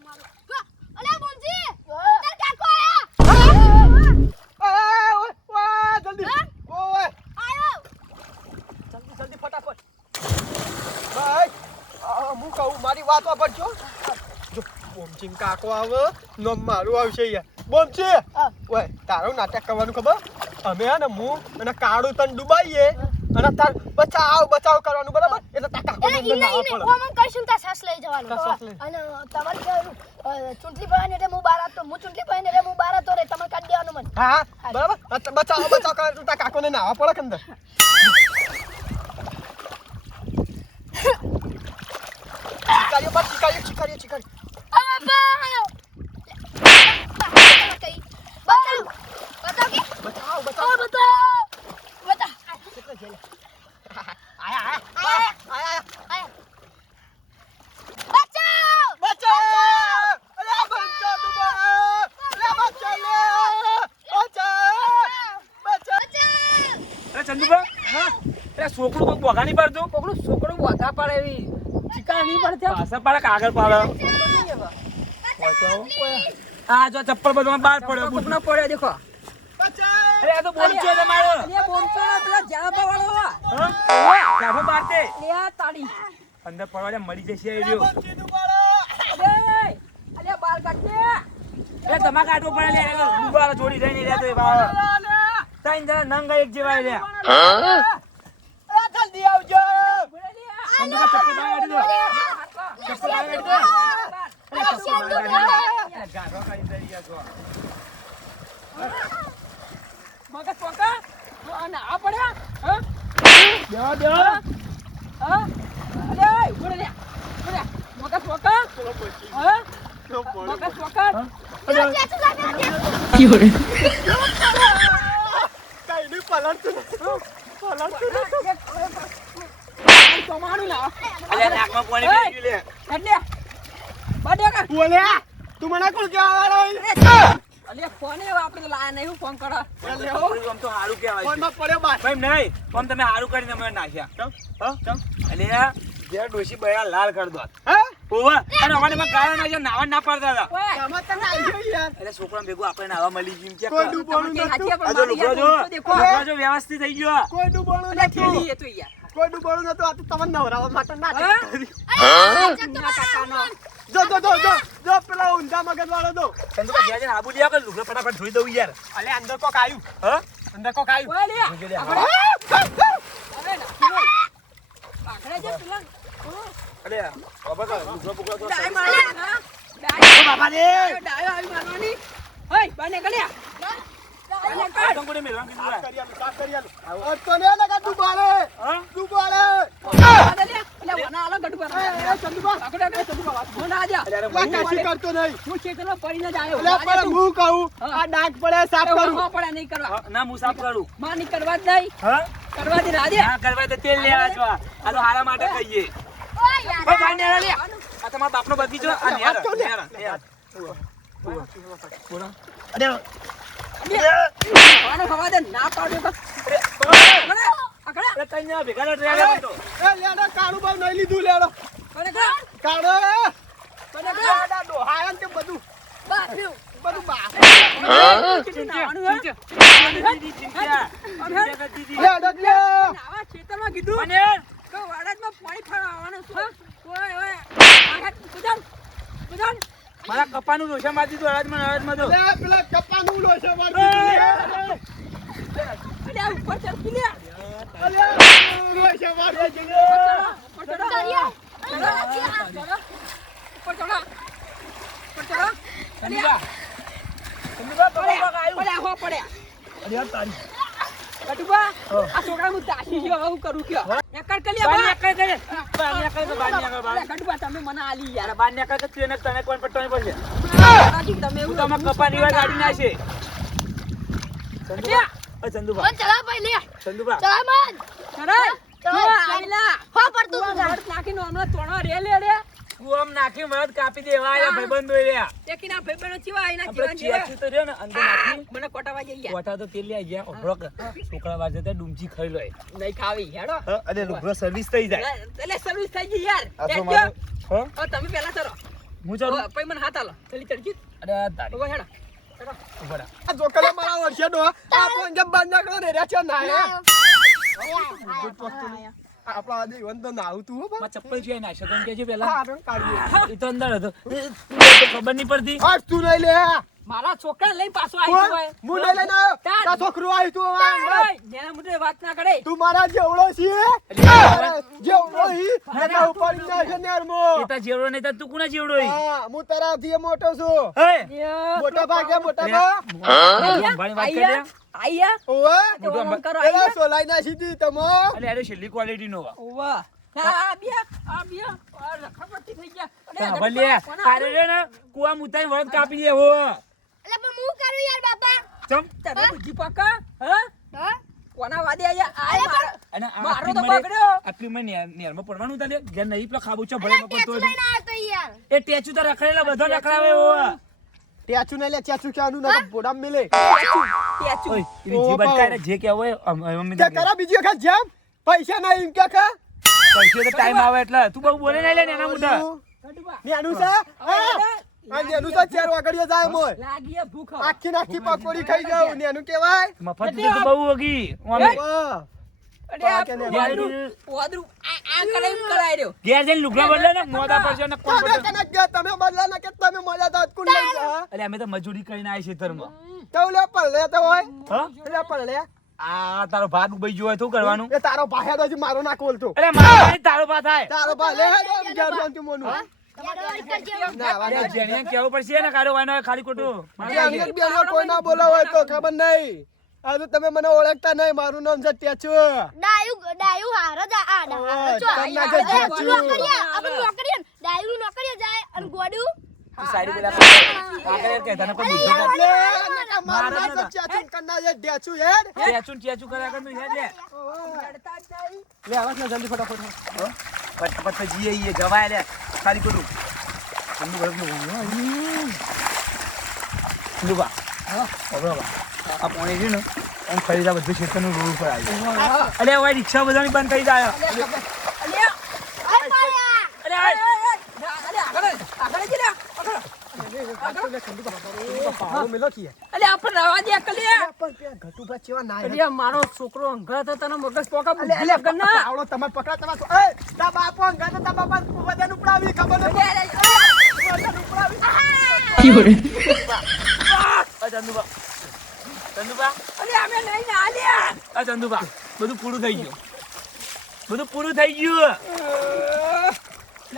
અલે બોલજી તાર કાકો આયા ઓય જલ્દી ઓય આયો જલ્દી ફટાફટ ભાઈ હું કહું મારી વાત વાપરજો જો બોમચિંગ કાકો આવે નો મારું આવશે યાર બોમચી ઓય તારું નાટક કરવાનું ખબર અમે હે ને હું અને કાળું તન ડુબાઈએ અને તાર બચાવ કરવાનું બરાબર એટલે તાર કાકો ને અંદર ના પડે ઓ મન કઈશું તા સાસ લઈ જવાનું સાસ લઈ અને તમારી ચૂંટલી પાણી એટલે હું બાર હતો હું ચૂંટલી પાણી એટલે હું બાર હતો રે તમે કાઢી દેવાનું મને હા બરાબર બચાવ કરવાનું તાર કાકો ને નાવા પડે કે અંદર ચીકારીઓ છોકરું કોઈ બોગા નહીં પડતું કોકનું છોકરું બોધા પડે એવી ચીકા નહીં પડતી પાછળ પાડે કાગળ પાડે આ જો ચપ્પલ બધું બહાર પડ્યો બૂટ કોકનો પડ્યો દેખો અરે આ તો બોલચો તમારો અલ્યા બોમચો ને પેલા જાબા વાળો હા કાફો મારતે અલ્યા તાળી અંદર પડવા દે મરી જશે એ રહ્યો અલ્યા બાલ કાઢજે એ તમા કાઢવો પડે લે દુબારા જોડી રહીને લે તો એ બાળ તાઈન જરા નંગ એક જેવા લે જલ્દી આવજો અંદર ચપ્પલ બહાર કાઢી દો ચપ્પલ બહાર કાઢી દો ગારો કાઢી દઈ ગયા છો મગજ પોકા અને આ પડ્યા હા દો હા અલ્યા ઉભો રે મગજ પોકા હા મગજ પોકા કઈ પલટતું તમારું ના અલ્યા નાકમાં પાણી પી લે એટલે બડે કા બોલ્યા તું મને કોણ કહેવા વાળો અલ્યા ફોન આપણે તો લાયા નહીં ફોન કરો આમ તો હારું કહેવાય ફોનમાં પડ્યો બાર ભાઈ નહીં આમ તમે હારું કરીને અમે નાખ્યા અલ્યા જે ડોશી બયા લાલ કર દો હા ઓવા અને અમારે માં ગાળા નાખ્યા નાવા ના પડતા હતા ઓય તમે તને આવી યાર એટલે છોકરા ભેગું આપણે નાવા મળી ગયું કે કોઈ ડૂબવાનું નતું આ જો લુગડો જો લુગડો જો વ્યવસ્થિત થઈ ગયો કોઈ ડૂબવાનું અલ્યા નતું ખેલી એ તો યાર કોઈ ડૂબવાનું નતું આ તો તમને નવરાવા માટે ના હા? ના કાકાનો જો પેલા ઊંધા મગજ વાળો દો સંતો કે જ્યાં આબુ લ્યા કે લુગડો ફટાફટ ધોઈ દઉં યાર અલે અંદર કોક આવ્યું હા અંદર કોક આવ્યું ઓય લ્યા જોજે લે. આપણે અરે ના પાખડે જે પેલા અરે બાબા તો લુગડો પકડો તો ડાય મારે હા ડાય બાબા રે ડાય આવી મારવાની ઓય બને કલ્યા બને કાઢ આતંક કોને મેલવા કીધું સાફ કરી આલું તો ને લગા ડૂબાડે હા ડૂબાડે એટલે વના આલો ગડુ પર ચંદુબા આગળ ચંદુબા વાત મને આજા અરે વાકાશી કરતો નહીં હું ખેતરમાં પડીને જ આવ્યો એટલે પણ હું કહું આ ડાક પડે સાફ કરું પડે નહીં કરવા ના મુસાફ કરું માં નહીં કરવા જ નહીં હા કરવા દે રાજે ના કરવા તો તેલ લે આજો આ તો હારા માટે કહીએ ઓય યાર ભાઈ જાને લે આ તમારા બાપનો બગીચો આ નેર બોલો અરે આનો હવા દે ના પાડ્યો તો આગળ અરે તઈ ના ભેગા ટ્રેગર તો એ લેડો કાળું બાવ નહીં લીધું લેડો બને કા કાળો બને લેડા ડોહાયન તે બધું બાથરૂમ બધું બા લેડો લે આવા ખેતરમાં કીધું અને તો વાડજમાં પાણી ફાળવાનું છે ઓય ઓય આ કુદન મારા કપાનું રોશા મારી દીધું અરાજમાં તો લે પેલા કપાનું લોશે માર અરે આ ઉપર ચડકી લે અલે લોશે માર ઉપર ચડો દરિયા ઉપર ચડો સંદીપા સંદીપા તો આવ્યું પડ્યા હો પડ્યા અરે યાર તારી કટુબા આ છોકરા હું તાશી જો હું કરું કયો એકડ કલિયા બાર બા નીકળ કરે બાર નીકળ તો બાર નીકળ બાર કટુબા તમે મને આલી યાર બાર નીકળ તો તને તને કોણ પટવાની પડશે બાકી તમે હું એવું તો અમે કપાની વાર ગાડી નાખે સંદુબા એ સંદુબા મન ચલા ભાઈ લે સંદુબા ચલા મન કરાય ચલા આઈલા હો પડતું તું વડ નાખીને હમણાં તોણો રે લે તું આમ નાખી મરદ કાપી દેવા આયા ભાઈબંધો રહ્યા તેકીના ભાઈબંધો ચીવા આઈના આપણે ચીવા ચિયાચી તો રહ્યો ને અંદર નાખી મને કોટાવા જઈ ગયા કોઠા તો તેલ લઈ ગયા ઓભળક છોકરા વાજે તે ડુમચી ખાઈ લો નહીં ખાવી હેડો અને લુગડો સર્વિસ થઈ જાય એટલે સર્વિસ થઈ ગઈ યાર આ તો હેડજો. મારો હા હવે તમે પહેલા ચલો હું ચાલું પછી મને હાથ આલો જલ્દી ચડકી અરે તારી ઓગો હેડા ઉભા રહો. આ જોકલે મારા વર્ષે ડો આ ફોન જબ બંધ ના કરો ને રે છે ના હે આપણા આદે વન તો ના આવતું હો બા મારા ચપ્પલ જોઈ નાખ્યો તો એમ કહેજો પહેલા હા રંગ કાઢી એ તો અંદર હતો એ તો ખબર નહીં પડતી હાથ તું લઈ લે મારા છોકરા લઈને પાછો આવી કોણ હું લઈ લેને આવ્યો તાર. તા છોકરો આવી તું આ જેના મુદ્દે વાત ના કરે તું મારા જેવડો છે જેવડો હી નકા ઉપાડી નાખે નેરમો એ તાર જેવડો નહીં તાર તું કોના જેવડો ઈ? હા હું તારાથી મોટો છું હે મોટા ભાગે મોટા ભા અંબાણી વાત કરી લે. આયા ઓવે મોટો અંબા- કરો પેલા આયા સોલાઈ ના સીધી તમો અલે અરે છેલ્લી ક્વોલિટી નો વા ઓવા આ બિયા રખડપટ્ટી થઈ ગયા ભલે અરે રે ને કુવા મુતાઈ વળત કાપી દે હો એટલે પણ હું કરું યાર બાપા ચમ તને બુદ્ધિ પાકા હા હા કોના વાદે આયા આ મારા અને આ મારો તો આટલી બગડ્યો. આટલી મને નેરમાં પડવાનું તાલે ઘેર નહીં પેલો ખાબુચો ભરે ટેચુ પડતો હોય લઈને આવ્યો તો યાર એ ટેચુ તો રખડેલા બધો રખડાવે હો ટેચુ ને લે ટેચુ ક્યાંનું ના બોડામ મિલે ટેચુ ઓય એની જીભ અટકાય ને જે કહેવું હોય મમ્મી તે કરા બીજી વખત જેમ પૈસા નહીં એમ કે ખા પૈસે તો ટાઈમ આવે એટલે તું બહુ બોલે નહીં લે ને એના મુદ્દા નેનું છે આ નેનું તો ચાર વાગડીએ જાય મોય લાગીએ ભૂખ આખી નાખી પકોડી ખાઈ જાવ નેનું કહેવાય મફત તો બહુ હોગી ઓમે વાહ અરે આ પોદરું આ કરે એમ કરાય રહ્યો ઘેર જઈને લુગડા બદલે ને મોદા પડશે ને કોણ તમે પડશે કનક ગયા તમે બદલા ના કે તમે મજા તો કુલ લઈ જા અલે અમે તો મજૂરી કરીને આવી ખેતરમાં તો લે પણ લે તો હોય હા લે પણ લે આ તારો ભાગ ઉભઈ ગયો હોય તો કરવાનું એ તારો ભાઈ તો હજી મારો ના કોલતો અરે મારો નહીં, તારો ભા થાય તારો ભાઈ લે ઘર શાંતિ મોનું યાર કરજો ના અરે વાગે જેને કેવું પડશે ને કારો વાયનો હોય ખાલી ખોટું અંગત બેનો કોઈ ના બોલાવો હોય તો ખબર નહીં આ તો તમે મને ઓળખતા નહીં મારું નામ છે ટેચુ ડાયું હાર જ આ ઓય, ચો તમને જે ટેચુ. આપણે નોકરીએ ડાયું નોકરીએ જાય અને ગોડું તું સારી બોલા આગળ કે તને કોઈ બુદ્ધિ લે નકા મારું નામ તો ટેચુ કન્ના જે ટેચુ હેડ ટેચું ટેચું કર્યા કર તું હેડ લે લે આવાજ ના જલ્દી ફટાફટ ફટાફટ જીએ ઈ જવાય લે ખાલી ખોટું ઠંડુ બરફ નું બા હા બરાબર આ પાણી છે ને આમ ખરીદા બધું ખેતરનું રોડ ઉપર આવ્યું અરે ઓય રિક્ષા બધાની બંધ કરી દાયો અરે આ પાવડો મેલો કીએ આપણે રવા દે કલિયા પણ પે ઘટુ બા ચેવા ના અરે મારો છોકરો અંગા તો તને મગજ પોકા અલે અલે પાવડો તમે પકડા તમે એ તા બાપો અંગા તા બાપા વજન ઉપડાવી ખબર નહીં વજન ઉપડાવી આ ચંદુબા ચંદુબા અરે અમે નહીં ના આલ્યા આ ચંદુબા બધું પૂરું થઈ ગયું બધું પૂરું થઈ ગયું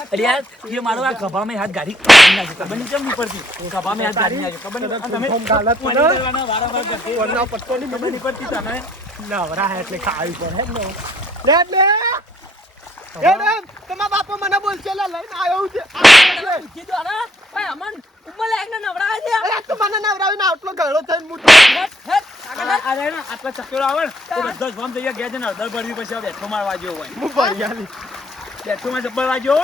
અરે યાર ये मारो आ गभा में हाथ गाड़ी नाखी खबर नहीं चम પડતી ગભા में हाथ गाड़ी નાખી ખબર નહીં તમે ફોમ ગાલત પાણી મને કરવાના વારંવાર કરતી કોણના પત્તો ની ખબર નહીં પડતી તમે નવરા હે એટલે ખાવી પડે લે લે એ રામ તમારા બાપો મને બોલ છે લે લઈને આવ્યો છે કીધું અરે ભાઈ અમન ઉમર લાયક ને નવરા છે અરે તું મને નવરાવીને આટલો ગળો થઈને મૂટ અરે ના આટલા ચક્કરો આવે ને તો બધો જ ફોર્મ થઈ ગયા ગયા છે ને અડધર ભરવી પછી આ બેઠો મારવા જેવો હોય હું ભરિયાલી બેઠો માં જબ્બર વાગ્યો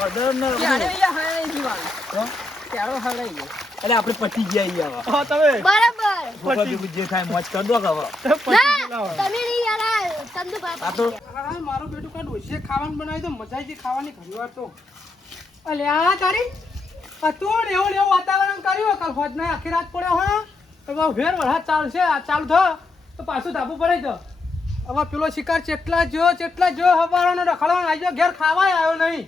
અડધર ને ત્યારે અહીંયા હરાઈ દીવાલ હા? ત્યારે હરાઈ ગયો એટલે આપણે પટી ગયા ઈ હવે હા તમે બરાબર ભૂખા ભેગું જે થાય મોજ કર દો કે હવે ના તમે નહીં યાર આ ચંદુ બાપા આ તો મારું બેટું કાંઈ ડોસીએ ખાવાનું બનાવી તો મજા આવી ખાવાની ઘણી વાર તો અલ્યા તારી હતું ને એવું વાતાવરણ કર્યું કાલ હોજના આખી રાત પડ્યો હા તો વેર વરસાદ ચાલશે આ ચાલુ થયો તો પાછું ધાબુ પડાઈ દો હવે પેલો શિકાર ચેટલા જો હવારોનો રખડવાનો આવી ગયો ઘેર ખાવાય આવ્યો નહીં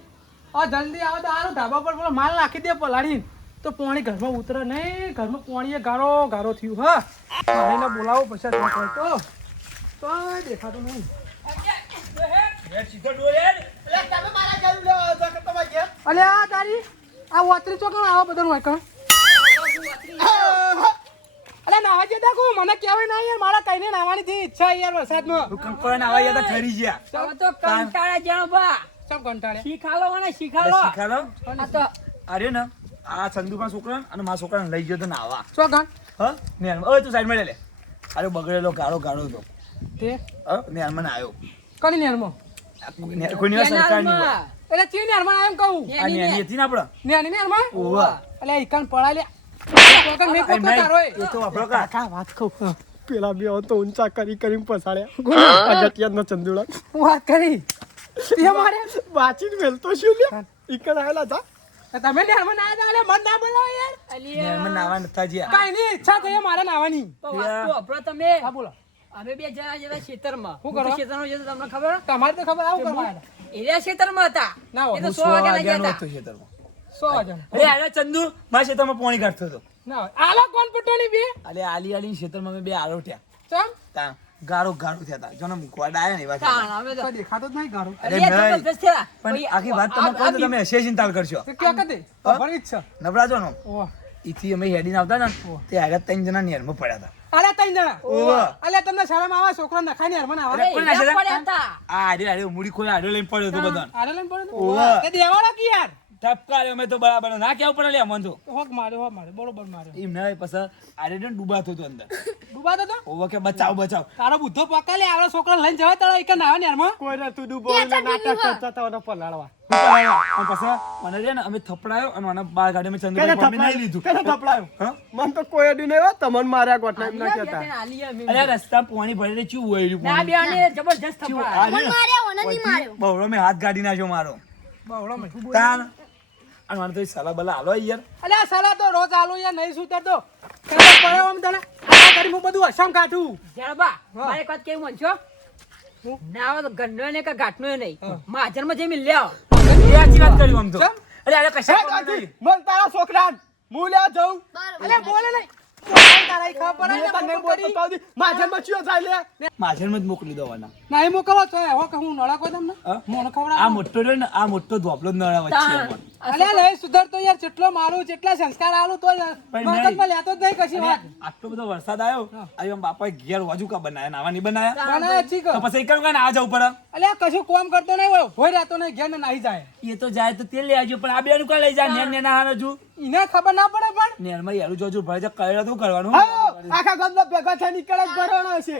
હવે જલ્દી આવે તો સારું ધાબા પર પેલો માલ નાખી દે પલાળીને તો પાણી ઘરમાં ઉતરે નહીં ઘરમાં પાણીએ ગારો થયું હા ભાઈને બોલાવો પછી તો દેખાતું નહીં સીધો ડોલે તમે મારા ઘર લેવા તો કે તમે ઘેર અલ્યા તારી આ વાતરી ચોકણ આવો બધાનું હોય કણ અલ્યા નાવા જતા કો મને કહેવાય ના યાર મારા કઈને નાવાની થી ઈચ્છા યાર વરસાદમાં કંકણ આવા યા તો ઠરી ગયા હવે તો કંટાળે જાણો બા સમ કંટાળે શીખાલો મને શીખાલો શીખાલો આ તો અરે ને આ ચંદુપા છોકરા અને મારા છોકરાને લઈ ગયો તો નાવા ચોકણ હા નેહાલ ઓય તું સાઈડમાં લે અરે બગડેલો ગાળો હતો તે હા નેહાલમાં ના આવ્યો કની નેરમાં કોઈની વાર સરકારની હોય. એટલે ચી નેરમાં એમ કહું આ નેની હતી ને આપણે નેની નેરમાં ઓવા અલ્યા ઈકાન પડા લે ચોકણ મેં કોક તારો એ તો આપણો કા કાકા વાત કહું પેલા બે તો ઊંચા કરીને પસાડ્યા અગત્યાનો ચંદુડા વાત કરી તે મારે વાચીને વેલતો શું લે ઈકણ આયેલા જા તમે નેરમાં ના આવ્યા એટલે મન ના બોલાવો યાર. નેરમાં નાવા નતા જ્યાં. કાંઈ નહીં, ઈચ્છા થઈ મારે નાવાની. તો વાત તો અભરો તમે. હા બોલો. અમે બે જણા જતા ખેતરમાં. શું હું તો કરવા? ખેતરમાં જતો તમને ખબર? તમારે તો ખબર આવું કરવા આવ્યા. એરિયા ખેતરમાં હતા. ના હોય. એ તો હું 100 વાગ્યા વાગ્યાનો ગયા હતો હતા. ખેતરમાં. 100 વાગ્યાનું. અરે આલે ચંદુ મારા ખેતરમાં પાણી કાઢતો હતો. ના હોય. આલો કોણ પટોની બે? અલે આલી આલી ખેતરમાં અમે બે આરોટ્યા. ચમ? તા ગારો ગારો થયા તા. જોને મુકવા ડાયા ને એવા થયા. તાણ અમે તો. કોઈ દેખાતો જ નહીં ગારું. અરે અરે નહીં. જબરદસ્ત થયા. પણ ભાઈ, આખી વાત તમે કહો તો તમે હશે ચિંતા કરશો. તે ક્યાં કદે? હા? ભરી જ છે. નબળાજો નો ઓહ. ઈથી અમે હેડીને આવતા ને તે આગળ 3 જણા નેરમાં પડ્યા હતા. અલે 3 જણા. ઓહ. અલે તમને શરમ આવે છોકરો નખાઈને હરમન આવે. અરે, કોણ એરિયા નાખે છે? પડ્યા હતા. આ આડે આડે મુડી કોઈ આડે લઈને પડ્યો હતો બધાને. આરે લઈને પડે ને? ઓહ. તે દેવાળો કે યાર? ટપકાર્યો અમે તો બરાબર ના કેવું પડે લે મન તો. હોક માર્યો, હોક માર્યો. બરોબર માર્યો. એમ ના પછી આડે ને ડૂબાતો હતો અંદર. ડૂબાતો તો? ઓવો કે બચાવ બચાવ. તારો બુદ્ધો પકા લે આવડો છોકરો લઈને જવા તારો એક નાવા ને હરમન. કોઈ નતું ડૂબો નાટક કરતા હતા ઓને પલાળવા. અને પછી મને છે ને અમે થપડાયો અને મને બાર ગાડીમાં ચંદ્રભાઈ કેને કોમી નાઈ લીધું. કેને થપડાયો? હા? મન તો કોઈ અડ્યું નહીં હો, તમને માર્યા ગોઠના એમ ના આલિયા કહેતા. ગયા આલિયા અમે. અરે આ રસ્તા પાણી ભરેલું ચેવું વળ્યું ના પાણી. બે આને જબરજસ્ત થપ્પા. મને માર્યો મને નહીં માર્યો બહુડો મેં હાથ ગાડી નાખ્યો મારો. બવડો મેં. તાન અને મને તો સલા બલા હાલો યાર. અલે આ સાલા તો રોજ આલો યાર નહીં સુતરતો. કાલે પડ્યો આમ તને. આ કરી હું બધું અસમ કાઢું. જણબા, મારે એક વાત કેવું મનશો? ના આવે તો ગંડો ને કે ઘાટનો નહીં. માજરમાં જઈ મિલ લ્યાવો. એ સાચી વાત કરી આમ તો. ચમ? અરે અરે કશા હે દાદી, મન તારા છોકરાને હું લેવા જાઉં. અલે બોલે નહીં. બોલે તારા ઈ ખબર પડે હું ને તને બરોબર બોલતો કરી. તો દી, માજે મચ્યો જાય લે. માછરમાં જ મોકલી દેવાના. ના એ મોકલો તો હો કે હું નળા કોઈ તમને. હા? મોણ આ ખવડાવ. મોટો રહ્યો ને આ મોટો ધોપલો જ નળા વચ્ચે તાણ. અમાર. અલે લઈ સુધરતો યાર જેટલો મારું જેટલા સંસ્કાર આલું તો પણ મગજમાં લેતો જ નહીં કશી અને વાત. આટલો બધો વરસાદ આવ્યો આવ્યો બાપાએ ઘેર વાજુકા બનાયા નાવા નહીં બનાયા બનાવે ઠીક. તો પછી એકમ કાને આ જવું પડે. અલે આ કશું કોમ કરતો નહીં હોય ભોય રહેતો નહીં ઘેર ને નાહી જાય. એ તો જાય તો તે લઈ આવજો પણ આ બેનું કાં લઈ જાય નેર નેના હારે હજુ ઈને ખબર ના પડે પણ નેરમાં યારું જોજો ભરે છે કયડા તો કરવાનું હા, આખા ગામના ભેગા થઈને નીકળે જ ભરવાનો છે.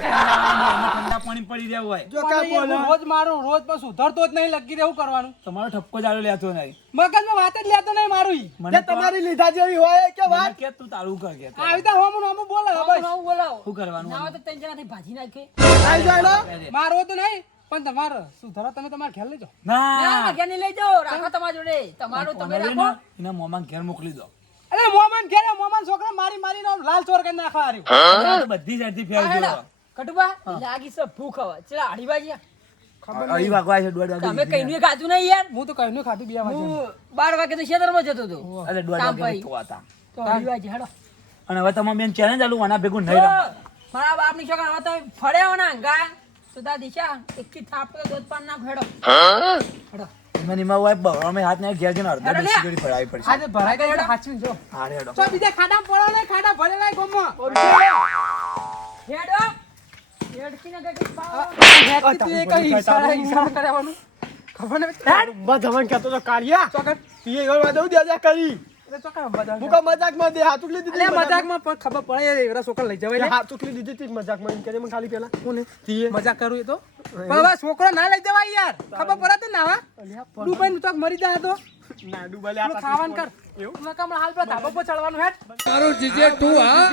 ઠંડા પાણી પડી રહ્યા હોય જો પણ કાંઈ યાર હું બોલે. રોજ મારું રોજ પણ સુધરતો જ નહીં લગી રહેવું કરવાનું. તમારો ઠપકો ચાલુ લેતો નહીં મગજમાં વાત જ લેતો નહીં મારું ઈ. મને કે તમારી લીધા જેવી હોય કે મને વાત. કે તું તારું કર કે આવી રીતે હોમું હોમું બોલે હવે બસ. આવું બોલાવો. શું કરવાનું ના આવે તો ત્રણ જણાથી ભાજી નાખે. આઈ જાય ને. મારો તો નહીં પણ તમારે સુધારો તમે તમારે ખ્યાલ લેજો. ના, ના ઘેર નહીં લઈ જાઓ. રાખો તમારા જોડે. તમારું તમે ઓનરે રાખો. ને એના મોમાં ઘેર મોકલી દો અરે મોમન ઘેરે મોમન છોકરા મારી મારીને આમ લાલ ચોર કરી નાખવા હાર્યું. આ તો બધી સાઈડથી ફેર હા, ગયો હેડા. કટુબા, લાગી છે ભૂખ હવે. ચલા, અઢી વાગ્યા. અઢી વાગવા છે દોઢ વાગે તમે કઈનું ખાધું નહીં યાર. હું તો કહીને ખાધું બે વાગે. હું 12 વાગે તો ખેતરમાં જતો હતો. અરે દોઢ કામ વાગે પઈ. તો હતા તો અઢી વાગે હેડો. અને હવે તમારે બેન ચેલેન્જ આલું આના ભેગું નહીં રમવાનું મારા બાપની છોકરા હવે તમે ફળ્યા હો ને અંગા તો દા દિશા એકથી થાપ તો દૂધ પાન નાખ હેડો. હેડો. એમાં નિમા હોય બહરો મેં હાથ ને ઘેર જઈને અડધા હેડો લે. બેસી ઘડી ફળાવી પડશે આજે ભરાઈ ગઈ એટલે હાચવીને જો. હારે હેડો તો બીજા ખાડામાં પડો ને ખાડા ભરેલા ગોમમાં. હેડો. હેડકીને કઈ પાવ. હેડતી તું એ કઈ ઈશારા કરવાનું. ખબર નહીં. બધા કહેતો તો કાળિયા ચોકર. તીએ ગળવા દઉં દેજા કરી. એટલે ચોકર બધા. હું કા મજાકમાં દે હાથુકલી દીધી. અલે મજાકમાં પણ ખબર પડે યાર એવડા છોકરા લઈ જવાય લે. હાથુકલી દીધી તી જ મજાકમાં એમ કરીને મને ખાલી પેલા. કોને? તીએ. મજાક કરું એ તો પણ હવે છોકરો ના લઈ જવાય યાર ખબર પડે તો ના હા ડૂબાઈને ચોક મરી જાય તો ના ડૂબાલે પેલું ખાવાનું કર એવું નકામ હાલ પર ધાબા પર ચડવાનું હેડ તારું જીજે તું હા